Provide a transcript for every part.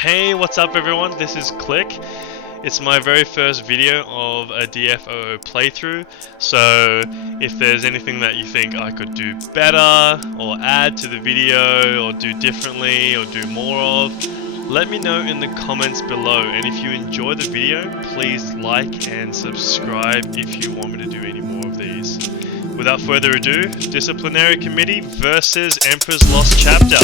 Hey, what's up everyone? This is Click. It's my very first video of a DFFOO playthrough, so if there's anything that you think I could do better, or add to the video, or do differently, or do more of, let me know in the comments below. And if you enjoy the video, please like and subscribe if you want me to do any more of these. Without further ado, Disciplinary Committee versus Emperor's Lost Chapter.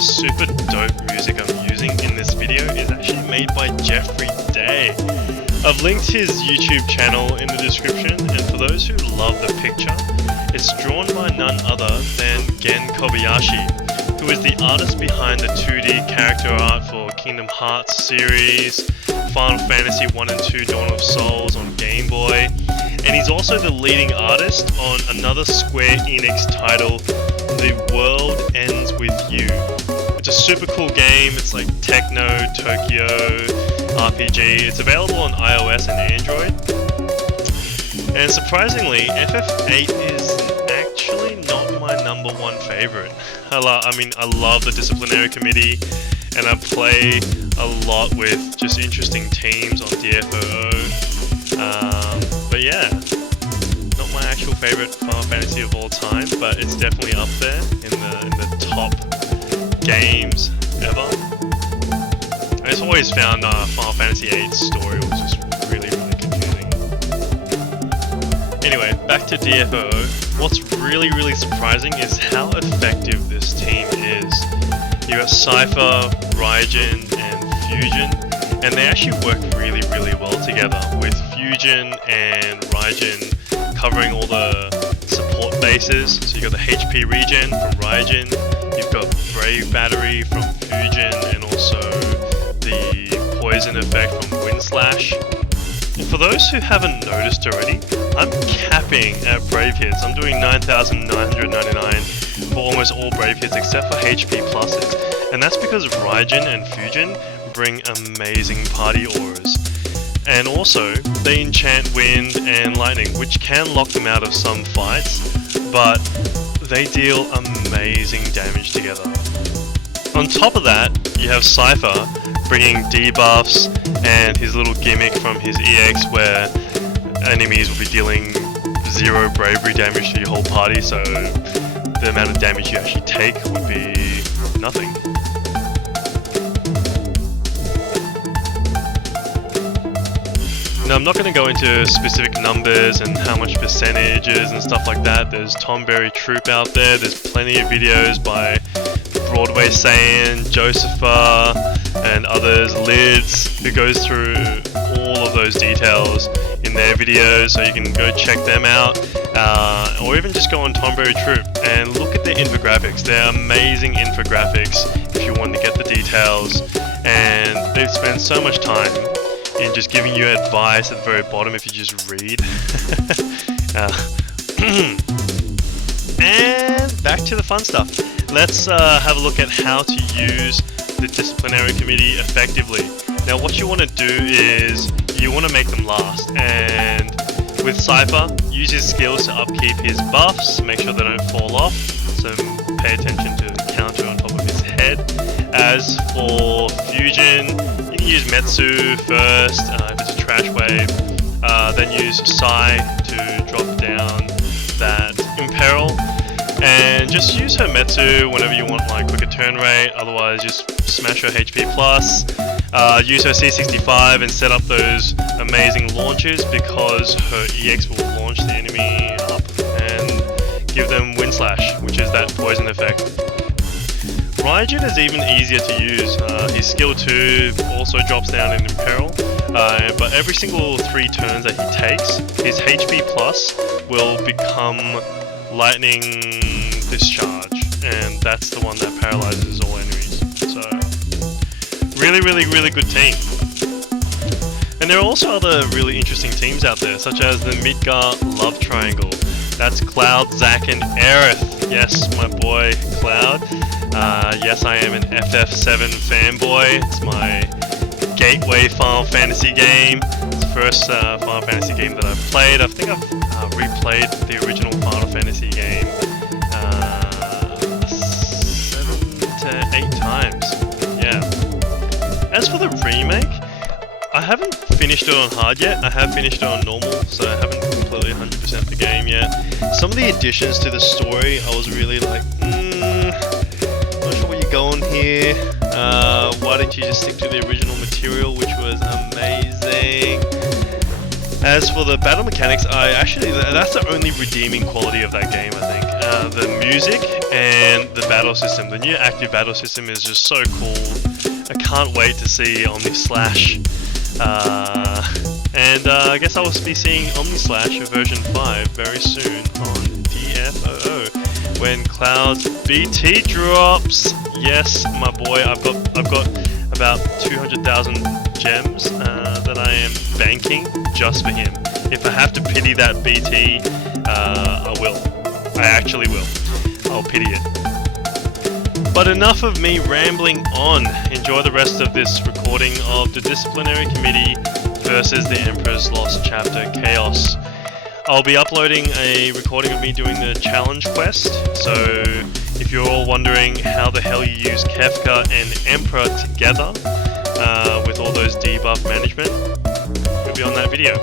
Super dope music I'm using in this video is actually made by FFVIII. I've linked his YouTube channel in the description, and for those who love the picture, it's drawn by none other than Gen Kobayashi, who is the artist behind the 2D character art for Kingdom Hearts series, Final Fantasy 1 and 2 Dawn of Souls on Game Boy, and he's also the leading artist on another Square Enix title, The World Ends With You. It's a super cool game. It's like Techno, Tokyo, RPG. It's available on iOS and Android. And surprisingly, FF8 is actually not my #1 favorite. I love the Disciplinary Committee, and I play a lot with just interesting teams on DFFOO. But yeah, not my actual favorite Final Fantasy of all time, but it's definitely up there in the top games ever. I just always found Final Fantasy VIII's story was just really confusing. Anyway, back to DFFOO. What's really surprising is how effective this team is. You got Cypher, Raijin, and Fusion, and they actually work really well together, with Fusion and Raijin covering all the support bases. So you got the HP regen from Raijin, you've got Brave Battery from Fusion, and also the Poison Effect from Windslash. And for those who haven't noticed already, I'm capping at Brave hits. I'm doing 9,999 for almost all Brave hits except for HP pluses. And that's because Raijin and Fusion bring amazing party auras. And also, they enchant Wind and Lightning, which can lock them out of some fights, but they deal amazing damage together. On top of that, you have Cypher bringing debuffs and his little gimmick from his EX where enemies will be dealing 0 bravery damage to your whole party, so the amount of damage you actually take would be nothing. Now, I'm not going to go into specific numbers and how much percentages and stuff like that. There's Tomberry Troop out there. There's plenty of videos by Broadway Saiyan, Josepha, and others, Lids, who goes through all of those details in their videos, so you can go check them out, or even just go on Tomberry Troop and look at their infographics. They're amazing infographics if you want to get the details, and they spend so much time in just giving you advice at the very bottom if you just read. And back to the fun stuff. Let's have a look at how to use the Disciplinary Committee effectively. Now, what you want to do is you want to make them last, and with Cypher, use his skills to upkeep his buffs, make sure they don't fall off, so pay attention to the counter on top of his head. As for Fusion, you can use Metsu first, if it's a trash wave, then use Psy to drop down that Imperil, and just use her Metsu whenever you want like quicker turn rate, otherwise just smash her HP plus. Use her C65 and set up those amazing launches, because her EX will launch the enemy up and give them Windslash, which is that poison effect. Raijin is even easier to use. His skill 2 also drops down in Imperil, but every single 3 turns that he takes, his HP plus will become Lightning Discharge, and that's the one that paralyzes all enemies. So, really good team. And there are also other really interesting teams out there, such as the Midgar Love Triangle. That's Cloud, Zack, and Aerith. Yes, my boy Cloud. Yes, I am an FF7 fanboy. It's my gateway Final Fantasy game. It's the first Final Fantasy game that I've played. I think I've replayed the original Final Fantasy game 7 to 8 times. Yeah. As for the remake, I haven't finished it on hard yet. I have finished it on normal, so I haven't completely 100% the game yet. Some of the additions to the story, I was really like, not sure where you're going here. Why didn't you just stick to the original material, which was amazing. As for the battle mechanics, that's the only redeeming quality of that game, I think. The music and the battle system. The new active battle system is just so cool. I can't wait to see Omnislash. I guess I will be seeing Omnislash version 5 very soon on DFFOO when Cloud's BT drops. Yes, my boy, I've got about 200,000 gems that I am banking just for him. If I have to pity that BT, I will. I actually will. I'll pity it. But enough of me rambling on. Enjoy the rest of this recording of the Disciplinary Committee versus the Emperor's Lost Chapter Chaos. I'll be uploading a recording of me doing the challenge quest, so if you're all wondering how the hell you use Kefka and Emperor together with all those debuff management, you'll be on that video.